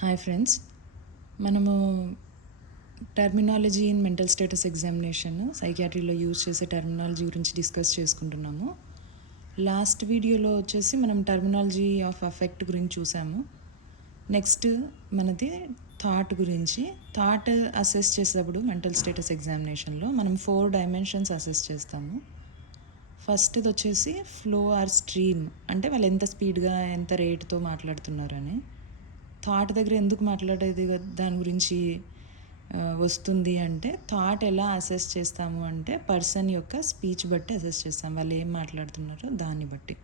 Hi friends, మనము terminology in mental status examination సైకియాట్రీలో use చేసే టర్మినాలజీ గురించి డిస్కస్ చేసుకుంటున్నాము. లాస్ట్ వీడియోలో వచ్చేసి మనం టర్మినాలజీ ఆఫ్ అఫెక్ట్ గురించి చూసాము. నెక్స్ట్ మనది థాట్ గురించి. థాట్ అసెస్ చేసేటప్పుడు మెంటల్ స్టేటస్ ఎగ్జామినేషన్లో మనం 4 డైమెన్షన్స్ అసెస్ చేస్తాము. ఫస్ట్ది వచ్చేసి ఫ్లో ఆర్ స్ట్రీమ్, అంటే వాళ్ళు ఎంత స్పీడ్గా ఎంత రేటుతో మాట్లాడుతున్నారని. థాట్ దగ్గర ఎందుకు మాట్లాడేది దాని గురించి వస్తుంది అంటే, థాట్ ఎలా అసెస్ చేస్తాము అంటే పర్సన్ యొక్క స్పీచ్ బట్టి అసెస్ చేస్తాం, వాళ్ళు ఏం మాట్లాడుతున్నారో దాన్ని బట్టి.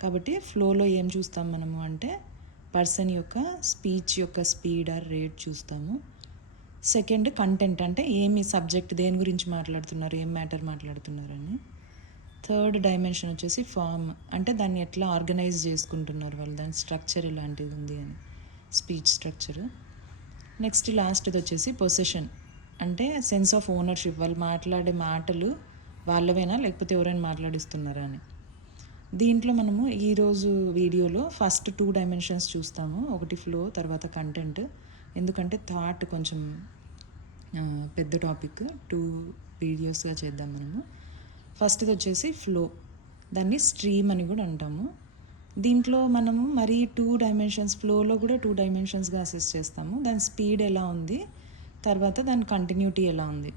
కాబట్టి ఫ్లోలో ఏం చూస్తాం మనము అంటే పర్సన్ యొక్క స్పీచ్ యొక్క స్పీడ్ ఆర్ రేట్ చూస్తాము. సెకండ్ కంటెంట్, అంటే ఏమి సబ్జెక్ట్, దేని గురించి మాట్లాడుతున్నారు, ఏం మ్యాటర్ మాట్లాడుతున్నారని. థర్డ్ డైమెన్షన్ వచ్చేసి ఫామ్, అంటే దాన్ని ఎట్లా ఆర్గనైజ్ చేసుకుంటున్నారు వాళ్ళు, దాని స్ట్రక్చర్ ఎలాంటిది ఉంది అని, స్పీచ్ స్ట్రక్చర్. నెక్స్ట్ లాస్ట్ది వచ్చేసి పొసెషన్, అంటే సెన్స్ ఆఫ్ ఓనర్షిప్, వాళ్ళు మాట్లాడే మాటలు వాళ్ళవేనా లేకపోతే ఎవరైనా మాట్లాడిస్తున్నారా అని. దీంట్లో మనము ఈరోజు వీడియోలో ఫస్ట్ 2 డైమెన్షన్స్ చూస్తాము, ఒకటి ఫ్లో, తర్వాత కంటెంట్. ఎందుకంటే థాట్ కొంచెం పెద్ద టాపిక్, 2 వీడియోస్గా చేద్దాం మనము. ఫస్ట్ది వచ్చేసి ఫ్లో, దాన్ని స్ట్రీమ్ అని కూడా అంటాము. దీంట్లో మనము మరి 2 డైమెన్షన్స్, ఫ్లోలో కూడా 2 డైమెన్షన్స్గా అసెస్ చేస్తాము. దాని స్పీడ్ ఎలా ఉంది, తర్వాత దాని కంటిన్యూటీ ఎలా ఉంది.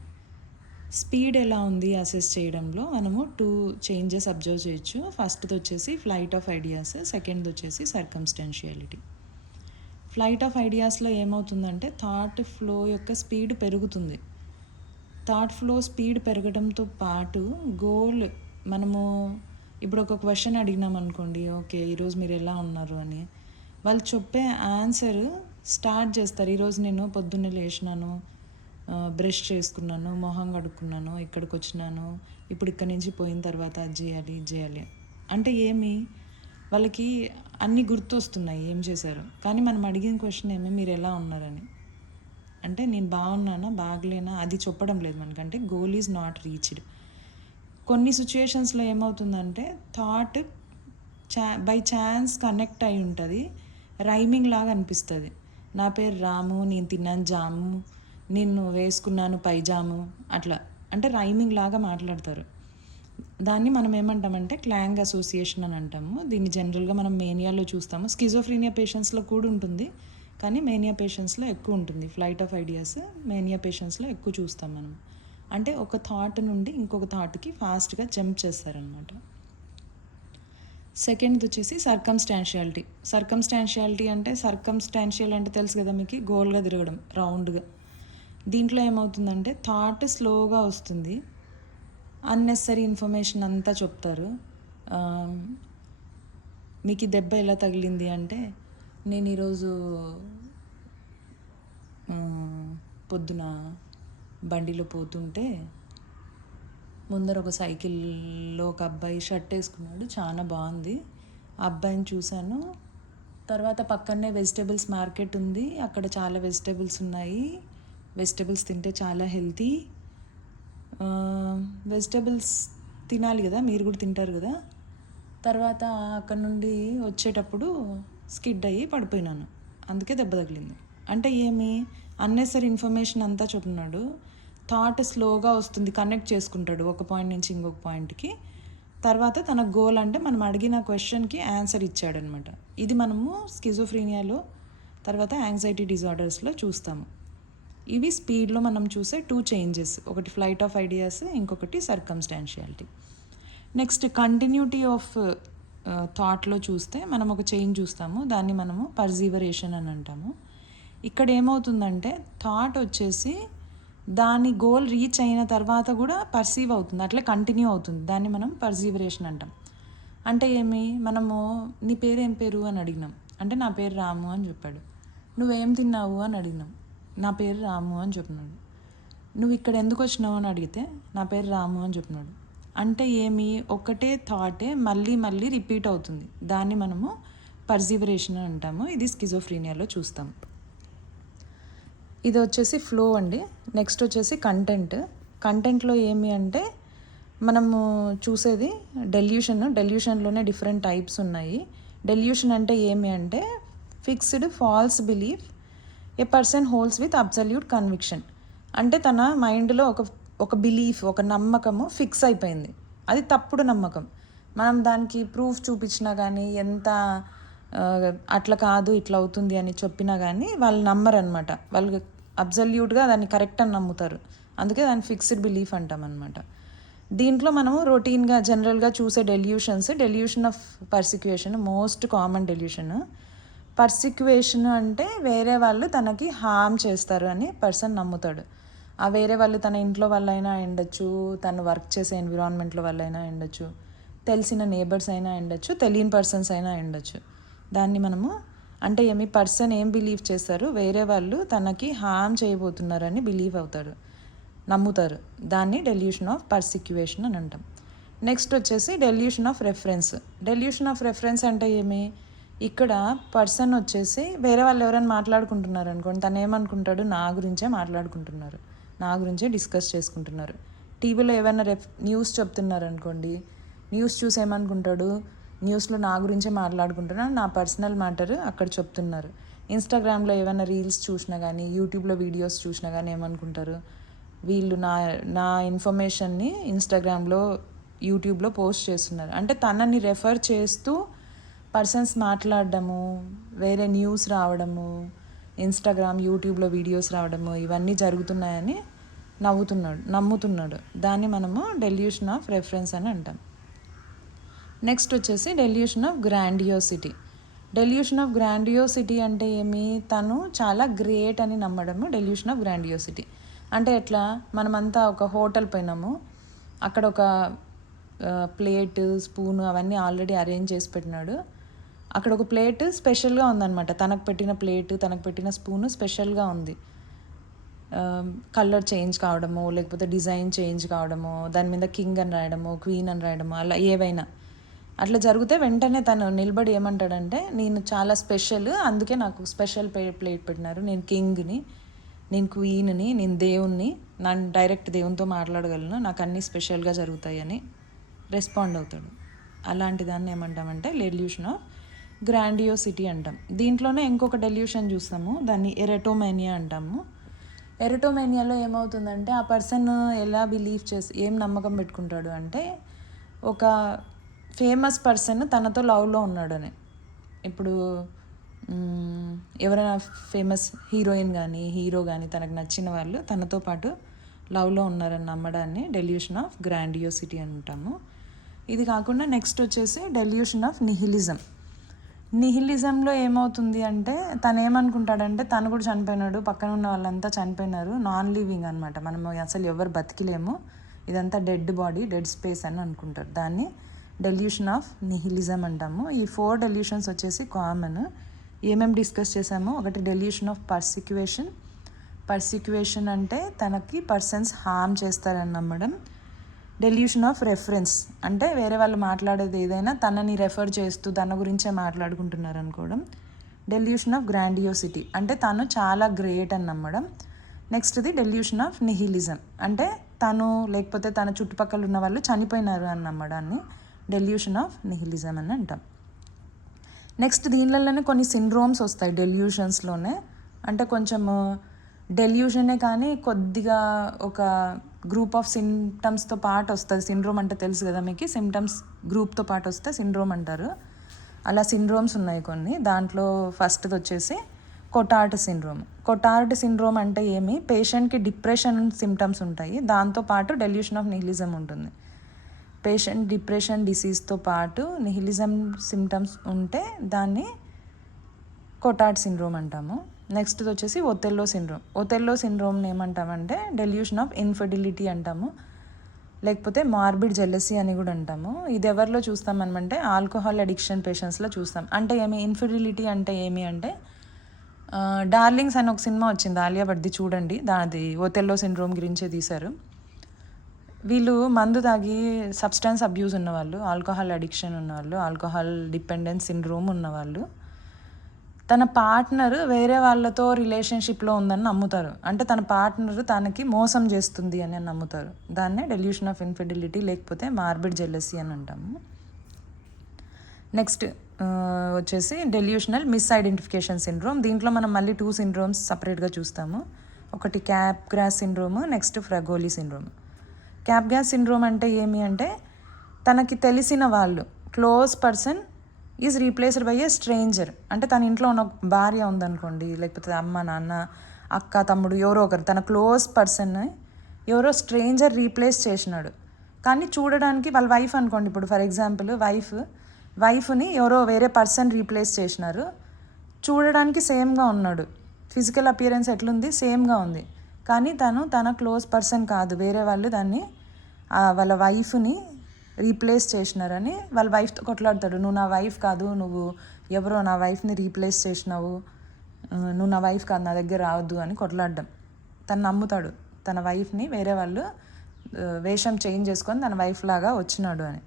స్పీడ్ ఎలా ఉంది అసెస్ చేయడంలో మనము 2 చేంజెస్ అబ్జర్వ్ చేయొచ్చు. ఫస్ట్ది వచ్చేసి ఫ్లైట్ ఆఫ్ ఐడియాస్, సెకండ్ది వచ్చేసి సర్కమ్స్టాన్షియాలిటీ. ఫ్లైట్ ఆఫ్ ఐడియాస్లో ఏమవుతుందంటే థాట్ ఫ్లో యొక్క స్పీడ్ పెరుగుతుంది. థాట్ ఫ్లో స్పీడ్ పెరగడంతో పాటు గోల్, మనము ఇప్పుడు ఒక క్వశ్చన్ అడిగినాం అనుకోండి, ఓకే ఈరోజు మీరు ఎలా ఉన్నారు అని, వాళ్ళు చెప్పే ఆన్సర్ స్టార్ట్ చేస్తారు. ఈరోజు నేను పొద్దున్నే లేచినాను, బ్రష్ చేసుకున్నాను, మొహం కడుక్కున్నాను, ఇక్కడికి వచ్చినాను, ఇప్పుడు ఇక్కడి నుంచి పోయిన తర్వాత అది చేయాలి ఇది చేయాలి అంటే ఏమి, వాళ్ళకి అన్నీ గుర్తొస్తున్నాయి ఏం చేశారు. కానీ మనం అడిగిన క్వశ్చన్ ఏమి, మీరు ఎలా ఉన్నారని, అంటే నేను బాగున్నానా బాగలేనా అది చెప్పడం లేదు మనకంటే. Goal is not reached. కొన్ని సిచ్యుయేషన్స్లో ఏమవుతుందంటే థాట్ బై ఛాన్స్ కనెక్ట్ అయి ఉంటుంది, రైమింగ్ లాగా అనిపిస్తుంది. నా పేరు రాము, నేను తిన్నాను జాము, నేను వేసుకున్నాను పైజాము, అట్లా అంటే రైమింగ్ లాగా మాట్లాడతారు. దాన్ని మనం ఏమంటామంటే క్లాంగ్ అసోసియేషన్ అని అంటాము. దీన్ని జనరల్గా మనం మేనియాలో చూస్తాము. స్కిజోఫ్రీనియా పేషెంట్స్లో కూడా ఉంటుంది, కానీ మేనియా పేషెంట్స్లో ఎక్కువ ఉంటుంది. ఫ్లైట్ ఆఫ్ ఐడియాస్ మేనియా పేషెంట్స్లో ఎక్కువ చూస్తాం మనం. అంటే ఒక థాట్ నుండి ఇంకొక థాట్కి ఫాస్ట్గా జంప్ చేస్తారనమాట. సెకండ్ది వచ్చేసి సర్కమ్స్టాన్షియాలిటీ. సర్కమ్స్టాన్షియాలిటీ అంటే, సర్కమ్స్టాన్షియల్ అంటే తెలుసు కదా మీకు, గోల్గా తిరగడం రౌండ్గా. దీంట్లో ఏమవుతుందంటే థాట్ స్లోగా వస్తుంది, అన్నెసరీ ఇన్ఫర్మేషన్ అంతా చెప్తారు. మీకు ఈ దెబ్బ ఎలా తగిలింది అంటే, నేను ఈరోజు పొద్దున బండిలో పోతుంటే ముందర ఒక సైకిల్లో ఒక అబ్బాయి షర్ట్ వేసుకున్నాడు, చాలా బాగుంది. ఆ అబ్బాయిని చూశాను. తర్వాత పక్కనే వెజిటేబుల్స్ మార్కెట్ ఉంది, అక్కడ చాలా వెజిటేబుల్స్ ఉన్నాయి, వెజిటేబుల్స్ తింటే చాలా హెల్తీ. వెజిటేబుల్స్ తినాలి కదా, మీరు కూడా తింటారు కదా. తర్వాత అక్కడ నుండి వచ్చేటప్పుడు స్కిడ్ అయ్యి పడిపోయినాను, అందుకే దెబ్బ తగిలింది. అంటే ఏమి, అన్నెసరీ ఇన్ఫర్మేషన్ అంతా చెప్తున్నాడు. థాట్ స్లోగా వస్తుంది, కనెక్ట్ చేసుకుంటాడు ఒక పాయింట్ నుంచి ఇంకొక పాయింట్కి. తర్వాత తన గోల్ అంటే మనం అడిగిన క్వశ్చన్కి ఆన్సర్ ఇచ్చాడనమాట. ఇది మనము స్కిజోఫ్రీనియాలో, తర్వాత యాంగ్జైటీ డిజార్డర్స్లో చూస్తాము. ఇవి స్పీడ్లో మనం చూసే 2 చేంజెస్, ఒకటి ఫ్లైట్ ఆఫ్ ఐడియాస్, ఇంకొకటి సర్కమ్స్టాన్షియాలిటీ. నెక్స్ట్ కంటిన్యూటీ ఆఫ్ థాట్లో చూస్తే మనం ఒక చేంజ్ చూస్తాము, దాన్ని మనము పర్సీవరేషన్ అని అంటాము. ఇక్కడ ఏమవుతుందంటే థాట్ వచ్చేసి దాని గోల్ రీచ్ అయిన తర్వాత కూడా పర్సీవ్ అవుతుంది, అట్లా కంటిన్యూ అవుతుంది. దాన్ని మనం పర్సీవరేషన్ అంటాం. అంటే ఏమి, మనము నీ పేరు ఏం పేరు అని అడిగినాం, అంటే నా పేరు రాము అని చెప్పాడు. నువ్వేం తిన్నావు అని అడిగినాం, నా పేరు రాము అని చెప్పినాడు. నువ్వు ఇక్కడ ఎందుకు వచ్చినావు అని అడిగితే నా పేరు రాము అని చెప్పినాడు. అంటే ఏమి, ఒకటే థాటే మళ్ళీ మళ్ళీ రిపీట్ అవుతుంది, దాన్ని మనము పర్సీవరేషన్ అంటాము. ఇది స్కిజోఫ్రీనియాలో చూస్తాం. ఇది వచ్చేసి ఫ్లో అండి. నెక్స్ట్ వచ్చేసి కంటెంట్. కంటెంట్లో ఏమి అంటే మనము చూసేది డెల్యూషన్. డెల్యూషన్లోనే డిఫరెంట్ టైప్స్ ఉన్నాయి. డెల్యూషన్ అంటే ఏమి అంటే fixed false belief a person holds with absolute conviction. అంటే తన మైండ్లో ఒక బిలీఫ్, ఒక నమ్మకము ఫిక్స్ అయిపోయింది. అది తప్పుడు నమ్మకం. మనం దానికి ప్రూఫ్ చూపించినా కానీ, ఎంత అట్లా కాదు ఇట్లా అవుతుంది అని చెప్పినా కానీ వాళ్ళు నమ్మరు అనమాట. వాళ్ళు అబ్సల్యూట్గా దాన్ని కరెక్ట్ అని నమ్ముతారు. అందుకే దాన్ని ఫిక్స్డ్ బిలీఫ్ అంటాం అనమాట. దీంట్లో మనము రొటీన్గా జనరల్గా చూసే delusion of persecution most common delusion. Persecution అంటే వేరే వాళ్ళు తనకి హామ్ చేస్తారు అని పర్సన్ నమ్ముతాడు. ఆ వేరే వాళ్ళు తన ఇంట్లో వాళ్ళైనా ఉండొచ్చు, తను వర్క్ చేసే ఎన్విరాన్మెంట్లో వాళ్ళైనా ఉండొచ్చు, తెలిసిన నేబర్స్ అయినా ఉండొచ్చు, తెలియని పర్సన్స్ అయినా ఉండొచ్చు. దాన్ని మనము అంటే పర్సన్ ఏం బిలీవ్ చేస్తారు, వేరే వాళ్ళు తనకి హామ్ చేయబోతున్నారని బిలీవ్ అవుతారు, నమ్ముతారు. దాన్ని డెల్యూషన్ ఆఫ్ పర్సిక్యుయేషన్ అని అంటాం. నెక్స్ట్ వచ్చేసి delusion of reference. Delusion of reference అంటే ఇక్కడ పర్సన్ వచ్చేసి వేరే వాళ్ళు ఎవరైనా మాట్లాడుకుంటున్నారు అనుకోండి, తను ఏమనుకుంటాడు, నా గురించే మాట్లాడుకుంటున్నారు, నా గురించే డిస్కస్ చేసుకుంటున్నారు. టీవీలో ఏమైనా న్యూస్ చెప్తున్నారు అనుకోండి, న్యూస్ చూసి ఏమనుకుంటాడు, న్యూస్లో నా గురించే మాట్లాడుకుంటున్నాను, నా పర్సనల్ మ్యాటర్ అక్కడ చెప్తున్నారు. ఇన్స్టాగ్రామ్లో ఏమైనా రీల్స్ చూసినా కానీ, యూట్యూబ్లో వీడియోస్ చూసినా కానీ ఏమనుకుంటారు, వీళ్ళు నా ఇన్ఫర్మేషన్ని ఇన్స్టాగ్రామ్లో, యూట్యూబ్లో పోస్ట్ చేస్తున్నారు. అంటే తనని రెఫర్ చేస్తూ పర్సన్స్ మాట్లాడడము, వేరే న్యూస్ రావడము, ఇన్స్టాగ్రామ్, యూట్యూబ్లో వీడియోస్ రావడము, ఇవన్నీ జరుగుతున్నాయని నమ్ముతున్నాడు. దాన్ని మనము డెల్యూషన్ ఆఫ్ రెఫరెన్స్ అని అంటాం. నెక్స్ట్ వచ్చేసి delusion of grandiosity. Delusion of grandiosity అంటే తను చాలా గ్రేట్ అని నమ్మడము డెల్యూషన్ ఆఫ్ గ్రాండియోసిటీ. అంటే ఎట్లా, మనమంతా ఒక హోటల్ పోయినాము, అక్కడ ఒక ప్లేట్, స్పూను అవన్నీ ఆల్రెడీ అరేంజ్ చేసి పెట్టినాడు. అక్కడ ఒక ప్లేట్ స్పెషల్గా ఉందన్నమాట. తనకు పెట్టిన ప్లేట్, తనకు పెట్టిన స్పూను స్పెషల్గా ఉంది. కలర్ చేంజ్ కావడము, లేకపోతే డిజైన్ చేంజ్ కావడము, దాని మీద కింగ్ అని రాయడము, క్వీన్ అని రాయడము, అలా ఏవైనా అట్లా జరిగితే వెంటనే తను నిలబడి ఏమంటాడంటే, నేను చాలా స్పెషల్, అందుకే నాకు స్పెషల్ ప్లేట్ పెట్టినారు, నేను కింగ్ని, నేను క్వీన్ని, నేను దేవుణ్ణి, నన్ను డైరెక్ట్ దేవునితో మాట్లాడగలను, నాకు అన్నీ స్పెషల్గా జరుగుతాయని రెస్పాండ్ అవుతాడు. అలాంటి దాన్ని ఏమంటామంటే డెల్యూషన్ ఆఫ్ గ్రాండియోసిటీ అంటాం. దీంట్లోనే ఇంకొక డెల్యూషన్ చూస్తాము, దాన్ని ఎరెటోమేనియా అంటాము. ఎరెటోమేనియాలో ఏమవుతుందంటే, ఆ పర్సన్ ఎలా బిలీవ్ చేసి ఏం నమ్మకం పెట్టుకుంటాడు అంటే, ఒక ఫేమస్ పర్సన్ తనతో లవ్లో ఉన్నాడని. ఇప్పుడు ఎవరైనా ఫేమస్ హీరోయిన్ కానీ, హీరో కానీ, తనకు నచ్చిన వాళ్ళు తనతో పాటు లవ్లో ఉన్నారని నమ్మడాన్ని డెల్యూషన్ ఆఫ్ గ్రాండియోసిటీ అంటాము. ఇది కాకుండా నెక్స్ట్ వచ్చేసి డెల్యూషన్ ఆఫ్ నిహిలిజం. నిహిలిజంలో ఏమవుతుంది అంటే, తను ఏమనుకుంటాడంటే, తను కూడా చనిపోయినాడు, పక్కన ఉన్న వాళ్ళంతా చనిపోయినారు, నాన్ లివింగ్ అనమాట, మనం అసలు ఎవరు బతికిలేము, ఇదంతా డెడ్ బాడీ, డెడ్ స్పేస్ అని అనుకుంటారు. దాన్ని డెల్యూషన్ ఆఫ్ నిహిలిజం అంటాము. ఈ 4 డెల్యూషన్స్ వచ్చేసి కామన్. ఏమేమి డిస్కస్ చేసామో, ఒకటి డెల్యూషన్ ఆఫ్ పర్సిక్యుయేషన్ అంటే తనకి పర్సన్స్ హామ్ చేస్తారని నమ్మడం. డెల్యూషన్ ఆఫ్ రెఫరెన్స్ అంటే వేరే వాళ్ళు మాట్లాడేది ఏదైనా తనని రెఫర్ చేస్తూ తన గురించే మాట్లాడుకుంటున్నారు అనుకోవడం. డెల్యూషన్ ఆఫ్ గ్రాండియోసిటీ అంటే తను చాలా గ్రేట్ అని నమ్మడం. నెక్స్ట్ది డెల్యూషన్ ఆఫ్ నిహిలిజం అంటే తను లేకపోతే తన చుట్టుపక్కల ఉన్న వాళ్ళు చనిపోయినారు అని నమ్మడాన్ని డెల్యూషన్ ఆఫ్ నిహిలిజం అని అంటాం. నెక్స్ట్ దీనిలోనే కొన్ని సిండ్రోమ్స్ వస్తాయి డెల్యూషన్స్లోనే. అంటే కొంచెము డెల్యూషనే కానీ కొద్దిగా ఒక గ్రూప్ ఆఫ్ సిమ్టమ్స్తో పాటు వస్తుంది. సిండ్రోమ్ అంటే తెలుసు కదా మీకు, సిమ్టమ్స్ గ్రూప్తో పాటు వస్తే సిండ్రోమ్ అంటారు. అలా సిండ్రోమ్స్ ఉన్నాయి కొన్ని. దాంట్లో ఫస్ట్ది వచ్చేసి కొటార్డ్ సిండ్రోమ్. కొటార్డ్ సిండ్రోమ్ అంటే పేషెంట్కి డిప్రెషన్ సిమ్టమ్స్ ఉంటాయి, దాంతోపాటు డెల్యూషన్ ఆఫ్ నిహిలిజం ఉంటుంది. పేషెంట్ డిప్రెషన్ డిసీజ్తో పాటు నిహిలిజం సిమ్టమ్స్ ఉంటే దాన్ని కొటార్డ్ సిండ్రోమ్ అంటాము. నెక్స్ట్ వచ్చేసి ఒథెల్లో సిండ్రోమ్ని ఏమంటామంటే డెల్యూషన్ ఆఫ్ ఇన్ఫెర్టిలిటీ అంటాము, లేకపోతే మార్బిడ్ జెలసీ అని కూడా అంటాము. ఇది ఎవరిలో చూస్తామనమంటే ఆల్కహాల్ అడిక్షన్ పేషెంట్స్లో చూస్తాం. అంటే ఇన్ఫెర్టిలిటీ అంటే అంటే డార్లింగ్స్ అని ఒక సినిమా వచ్చింది, ఆలియా భట్ది, చూడండి. దాది ఒథెల్లో సిండ్రోమ్ గురించే తీశారు. వీళ్ళు మందు తాగి సబ్స్టెన్స్ అబ్యూస్ ఉన్నవాళ్ళు, ఆల్కహాల్ అడిక్షన్ ఉన్నవాళ్ళు, ఆల్కహాల్ డిపెండెన్స్ సిండ్రోమ్ ఉన్నవాళ్ళు తన పార్ట్నర్ వేరే వాళ్ళతో రిలేషన్షిప్లో ఉందని నమ్ముతారు. అంటే తన పార్ట్నర్ తనకి మోసం చేస్తుంది అని నమ్ముతారు. దాన్నే డెల్యూషన్ ఆఫ్ ఇన్ఫెర్టిలిటీ లేకపోతే మార్బిడ్ జెలసీ అని అంటాము. నెక్స్ట్ వచ్చేసి డెల్యూషనల్ మిస్ ఐడెంటిఫికేషన్ సిండ్రోమ్. దీంట్లో మనం మళ్ళీ 2 సిండ్రోమ్స్ సపరేట్గా చూస్తాము. ఒకటి క్యాప్గ్రాస్ సిండ్రోమ్, నెక్స్ట్ ఫ్రగోలి సిండ్రోమ్. క్యాప్గ్రాస్ సిండ్రోమ్ అంటే ఏమి అంటే తనకి తెలిసిన వాళ్ళు close person is replaced by A stranger. అంటే తన ఇంట్లో ఉన్న భార్య ఉందనుకోండి, లేకపోతే అమ్మ నాన్న అక్క తమ్ముడు ఎవరో ఒకరు తన క్లోజ్ పర్సన్ని ఎవరో స్ట్రేంజర్ రీప్లేస్ చేసినాడు. కానీ చూడడానికి వాళ్ళ వైఫ్ అనుకోండి, ఇప్పుడు ఫర్ ఎగ్జాంపుల్ వైఫ్ని ఎవరో వేరే పర్సన్ రీప్లేస్ చేసినారు. చూడడానికి సేమ్గా ఉన్నాడు, ఫిజికల్ అపియరెన్స్ ఎట్లుంది సేమ్గా ఉంది, కానీ తన క్లోజ్ పర్సన్ కాదు, వేరే వాళ్ళు దాన్ని వాళ్ళ వైఫ్ని రీప్లేస్ చేసినారని వాళ్ళ వైఫ్తో కొట్లాడతాడు. నువ్వు నా వైఫ్ కాదు, నువ్వు ఎవరో నా వైఫ్ని రీప్లేస్ చేసినావు, నువ్వు నా వైఫ్ కాదు, నా దగ్గర రావద్దు అని కొట్లాడడం. తను నమ్ముతాడు తన వైఫ్ని వేరే వాళ్ళు వేషం చేంజ్ చేసుకొని తన వైఫ్ లాగా వచ్చినాడు అని.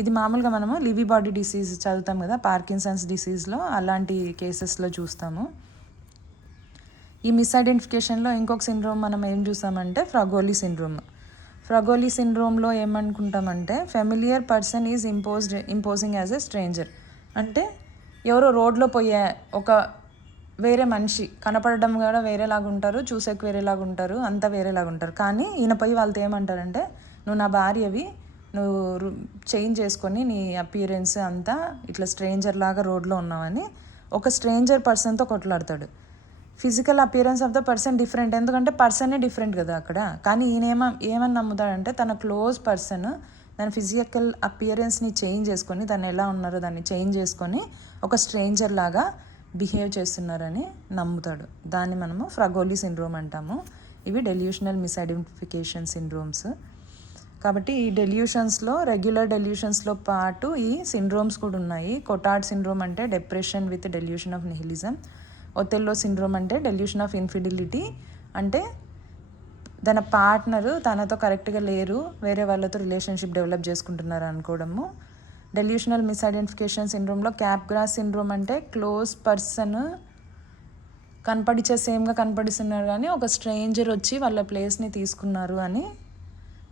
ఇది మామూలుగా మనము లివీ బాడీ డిసీజ్ చదువుతాం కదా, పార్కిన్సన్స్ డిసీజ్లో అలాంటి కేసెస్లో చూస్తాము. ఈ మిస్ఐడెంటిఫికేషన్లో ఇంకొక సిండ్రోమ్ మనం ఏం చూసామంటే ఫ్రగోలి సిండ్రోమ్. ఫ్రగోలి సిండ్రోమ్లో ఏమనుకుంటామంటే familiar person is imposing as a stranger. అంటే ఎవరో రోడ్లో పోయే ఒక వేరే మనిషి కనపడడం కూడా వేరేలాగా ఉంటారు, చూసేకి వేరేలాగా ఉంటారు, అంతా వేరేలాగా ఉంటారు. కానీ ఈయన పోయి వాళ్ళతో ఏమంటారంటే నువ్వు నా భార్యవి, నువ్వు చేంజ్ చేసుకొని నీ అపియరెన్స్ అంతా ఇట్లా స్ట్రేంజర్ లాగా రోడ్లో ఉన్నావని ఒక స్ట్రేంజర్ పర్సన్తో కొట్లాడతాడు. Physical appearance of the person different, ఎందుకంటే పర్సనే డిఫరెంట్ కదా అక్కడ. కానీ ఈయన ఏమని నమ్ముతాడంటే తన క్లోజ్ పర్సన్ దాని ఫిజికల్ అపియరెన్స్ని చేంజ్ చేసుకొని తను ఎలా ఉన్నారో దాన్ని చేంజ్ చేసుకొని ఒక స్ట్రేంజర్ లాగా బిహేవ్ చేస్తున్నారని నమ్ముతాడు. దాన్ని మనము ఫ్రగోలి సిండ్రోమ్ అంటాము. ఇవి డెల్యూషనల్ మిస్ఐడెంటిఫికేషన్ సిండ్రోమ్స్. కాబట్టి ఈ డెల్యూషన్స్లో రెగ్యులర్ డెల్యూషన్స్లో పాటు ఈ సిండ్రోమ్స్ కూడా ఉన్నాయి. కొటార్డ్ సిండ్రోమ్ అంటే depression with delusion of nihilism. Othello syndrome అంటే డెల్యూషన్ ఆఫ్ ఇన్ఫిడిలిటీ, అంటే తన పార్ట్నరు తనతో కరెక్ట్గా లేరు, వేరే వాళ్ళతో రిలేషన్షిప్ డెవలప్ చేసుకుంటున్నారు అనుకోవడము. డెల్యూషనల్ మిస్ఐడెంటిఫికేషన్ సిండ్రోమ్లో క్యాప్గ్రాస్ సిండ్రోమ్ అంటే క్లోజ్ పర్సన్ సేమ్గా కనపడిస్తున్నారు కానీ ఒక స్ట్రేంజర్ వచ్చి వాళ్ళ ప్లేస్ని తీసుకున్నారు అని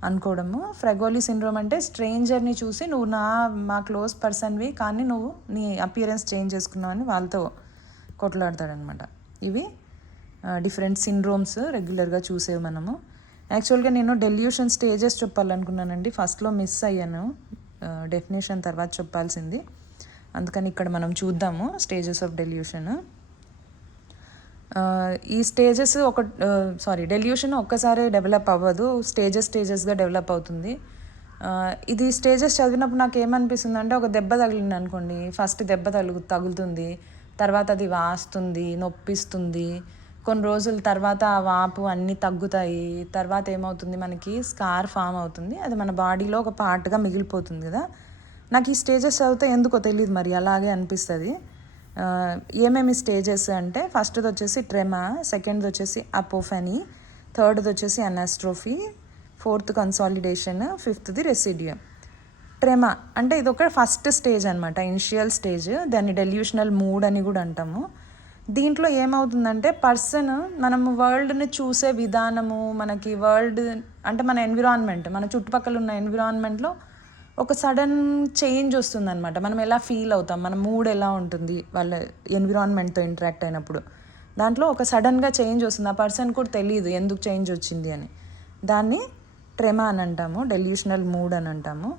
అనుకోవడము. ఫ్రగోలి సిండ్రోమ్ అంటే స్ట్రేంజర్ని చూసి నువ్వు మా క్లోజ్ పర్సన్వి కానీ నువ్వు నీ అపియరెన్స్ చేంజ్ చేసుకున్నావు అని వాళ్ళతో కొట్లాడతాడనమాట. ఇవి డిఫరెంట్ సిండ్రోమ్స్ రెగ్యులర్గా చూసేవి మనము. యాక్చువల్గా నేను డెల్యూషన్ స్టేజెస్ చెప్పాలనుకున్నానండి, ఫస్ట్లో మిస్ అయ్యాను, డెఫినేషన్ తర్వాత చెప్పాల్సింది. అందుకని ఇక్కడ మనం చూద్దాము స్టేజెస్ ఆఫ్ డెల్యూషన్. ఈ స్టేజెస్ డెల్యూషన్ ఒక్కసారి డెవలప్ అవ్వదు, స్టేజెస్గా డెవలప్ అవుతుంది. ఇది స్టేజెస్ చదివినప్పుడు నాకు ఏమనిపిస్తుంది అంటే ఒక దెబ్బ తగిలింది అనుకోండి, ఫస్ట్ దెబ్బ తగులుతుంది, తర్వాత అది వాస్తుంది, నొప్పిస్తుంది, కొన్ని రోజుల తర్వాత ఆ వాపు అన్నీ తగ్గుతాయి, తర్వాత ఏమవుతుంది మనకి స్కార్ ఫామ్ అవుతుంది, అది మన బాడీలో ఒక పార్ట్గా మిగిలిపోతుంది కదా. నాకు ఈ స్టేజెస్ చదివితే ఎందుకో తెలియదు, మరి అలాగే అనిపిస్తుంది. ఏమేమి స్టేజెస్ అంటే ఫస్ట్ది వచ్చేసి ట్రెమా, సెకండ్ది వచ్చేసి అపోఫెనీ, థర్డ్ది వచ్చేసి అనాస్ట్రోఫీ, ఫోర్త్ కన్సాలిడేషన్, ఫిఫ్త్ది రెసిడియం. ట్రెమా అంటే ఇది ఒక ఫస్ట్ స్టేజ్ అనమాట, ఇనిషియల్ స్టేజ్. దాన్ని డెల్యూషనల్ మూడ్ అని కూడా అంటాము. దీంట్లో ఏమవుతుందంటే పర్సన్ మనము వరల్డ్ని చూసే విధానము, మనకి వరల్డ్ అంటే మన ఎన్విరాన్మెంట్, మన చుట్టుపక్కల ఉన్న ఎన్విరాన్మెంట్లో ఒక సడన్ చేంజ్ వస్తుందన్నమాట. మనం ఎలా ఫీల్ అవుతాం, మన మూడ్ ఎలా ఉంటుంది వాళ్ళ ఎన్విరాన్మెంట్తో ఇంటరాక్ట్ అయినప్పుడు, దాంట్లో ఒక సడన్గా చేంజ్ వస్తుంది. ఆ పర్సన్ కూడా తెలియదు ఎందుకు చేంజ్ వచ్చింది అని. దాన్ని ట్రెమా అని అంటాము, డెల్యూషనల్ మూడ్ అని అంటాము.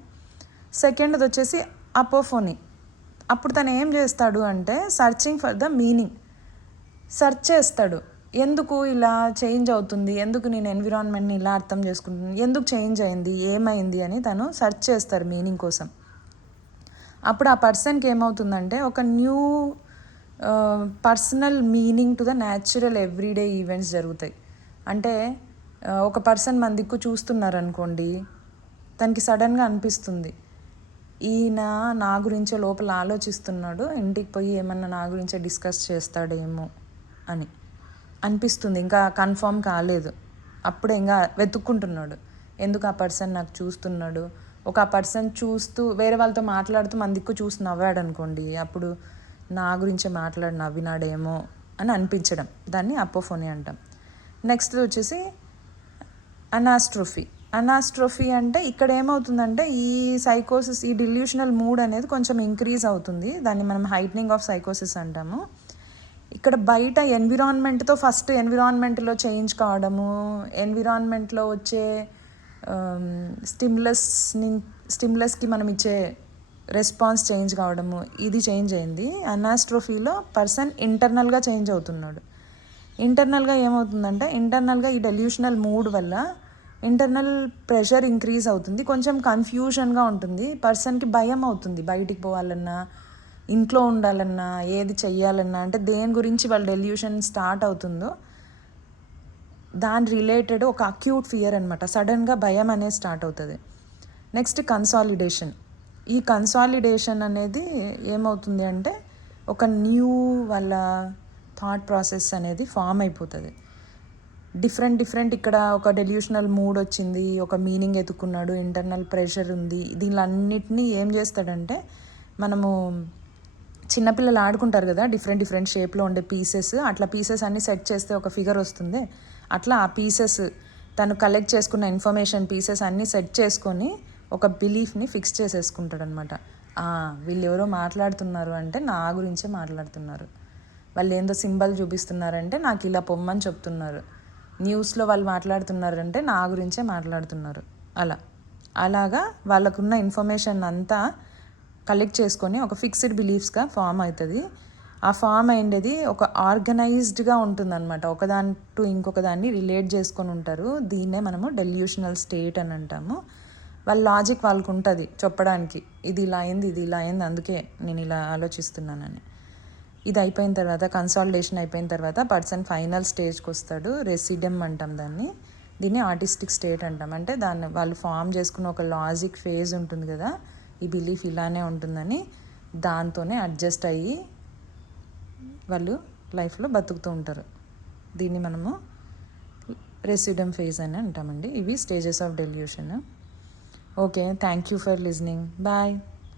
సెకండ్ది వచ్చేసి అపోఫోనీ. అప్పుడు తను ఏం చేస్తాడు అంటే searching for the meaning, search చేస్తాడు, ఎందుకు ఇలా చేంజ్ అవుతుంది, ఎందుకు నేను ఎన్విరాన్మెంట్ని ఇలా అర్థం చేసుకుంటున్నాను, ఎందుకు చేంజ్ అయింది, ఏమైంది అని తను సెర్చ్ చేస్తారు మీనింగ్ కోసం. అప్పుడు ఆ పర్సన్కి ఏమవుతుందంటే ఒక new personal meaning to the natural everyday events జరుగుతాయి. అంటే ఒక పర్సన్ మన దిక్కు చూస్తున్నారు అనుకోండి, తనకి సడన్గా అనిపిస్తుంది ఈయన నా గురించే లోపల ఆలోచిస్తున్నాడు, ఇంటికి పోయి ఏమన్నా నా గురించే డిస్కస్ చేస్తాడేమో అని అనిపిస్తుంది. ఇంకా కన్ఫర్మ్ కాలేదు, అప్పుడే ఇంకా వెతుక్కుంటున్నాడు ఎందుకు ఆ పర్సన్ నాకు చూస్తున్నాడు. ఒక పర్సన్ చూస్తూ వేరే వాళ్ళతో మాట్లాడుతూ మన దిక్కు చూసి నవ్వాడు అనుకోండి, అప్పుడు నా గురించే నవ్వినాడేమో అని అనిపించడం, దాన్ని అపోఫోనీ అంటాం. నెక్స్ట్ వచ్చేసి అనాస్ట్రోఫీ. అనాస్ట్రోఫీ అంటే ఇక్కడ ఏమవుతుందంటే ఈ సైకోసిస్, ఈ డిల్యూషనల్ మూడ్ అనేది కొంచెం ఇంక్రీజ్ అవుతుంది. దాన్ని మనం హైట్నింగ్ ఆఫ్ సైకోసిస్ అంటాము. ఇక్కడ బయట ఎన్విరాన్మెంట్తో ఫస్ట్ ఎన్విరాన్మెంట్లో చేంజ్ కావడము, ఎన్విరాన్మెంట్లో వచ్చే స్టిమ్యులస్కి మనం ఇచ్చే రెస్పాన్స్ చేంజ్ కావడము, ఇది చేంజ్ అయింది. అనాస్ట్రోఫీలో పర్సన్ ఇంటర్నల్గా చేంజ్ అవుతున్నాడు. ఇంటర్నల్గా ఏమవుతుందంటే ఇంటర్నల్గా ఈ డెల్యూషనల్ మూడ్ వల్ల ఇంటర్నల్ ప్రెషర్ ఇంక్రీజ్ అవుతుంది, కొంచెం కన్ఫ్యూజన్గా ఉంటుంది, పర్సన్కి భయం అవుతుంది బయటికి పోవాలన్నా, ఇంట్లో ఉండాలన్నా, ఏది చెయ్యాలన్నా, అంటే దేని గురించి వాళ్ళ డెల్యూషన్ స్టార్ట్ అవుతుందో దాని రిలేటెడ్ ఒక అక్యూట్ ఫియర్ అనమాట. సడన్గా భయం అనేది స్టార్ట్ అవుతుంది. Next consolidation. ఈ కన్సాలిడేషన్ అనేది ఏమవుతుంది అంటే ఒక న్యూ వాళ్ళ థాట్ ప్రాసెస్ అనేది ఫామ్ అయిపోతుంది. డిఫరెంట్ ఇక్కడ ఒక డెల్యూషనల్ మూడ్ వచ్చింది, ఒక మీనింగ్ ఎత్తుకున్నాడు, ఇంటర్నల్ ప్రెషర్ ఉంది. దీనిలన్నిటినీ ఏం చేస్తాడంటే, మనము చిన్నపిల్లలు ఆడుకుంటారు కదా డిఫరెంట్ షేప్లో ఉండే పీసెస్, అట్లా పీసెస్ అన్నీ సెట్ చేస్తే ఒక ఫిగర్ వస్తుంది. అట్లా ఆ పీసెస్ తను కలెక్ట్ చేసుకున్న ఇన్ఫర్మేషన్ పీసెస్ అన్నీ సెట్ చేసుకొని ఒక బిలీఫ్ని ఫిక్స్ చేసేసుకుంటాడు అనమాట. వీళ్ళు ఎవరో మాట్లాడుతున్నారు అంటే నా గురించే మాట్లాడుతున్నారు, వాళ్ళు ఏందో సింబల్ చూపిస్తున్నారంటే నాకు ఇలా పొమ్మని చెప్తున్నారు, న్యూస్లో వాళ్ళు మాట్లాడుతున్నారంటే నా గురించే మాట్లాడుతున్నారు. అలాగా వాళ్ళకున్న ఇన్ఫర్మేషన్ అంతా కలెక్ట్ చేసుకొని ఒక ఫిక్స్డ్ బిలీఫ్స్గా ఫామ్ అవుతుంది. ఆ ఫామ్ అయ్యేది ఒక ఆర్గనైజ్డ్గా ఉంటుందన్నమాట. ఒకదాని టు ఇంకొక దాన్ని రిలేట్ చేసుకొని ఉంటారు. దీన్నే మనము డెల్యూషనల్ స్టేట్ అని అంటాము. వాళ్ళ లాజిక్ వాళ్ళకు ఉంటుంది చెప్పడానికి, ఇది ఇలా అయింది అందుకే నేను ఇలా ఆలోచిస్తున్నానని. ఇది అయిపోయిన తర్వాత, కన్సాలిడేషన్ అయిపోయిన తర్వాత పర్సన్ ఫైనల్ స్టేజ్కి వస్తాడు. రెసిడమ్ అంటాం దీన్ని ఆర్టిస్టిక్ స్టేట్ అంటాం. అంటే దాన్ని వాళ్ళు ఫామ్ చేసుకున్న ఒక లాజిక్ ఫేజ్ ఉంటుంది కదా, ఈ బిలీఫ్ ఇలానే ఉంటుందని దాంతోనే అడ్జస్ట్ అయ్యి వాళ్ళు లైఫ్లో బతుకుతూ ఉంటారు. దీన్ని మనము రెసిడమ్ ఫేజ్ అని అంటామండి. ఇవి stages of delusion. Okay, thank you for listening. Bye.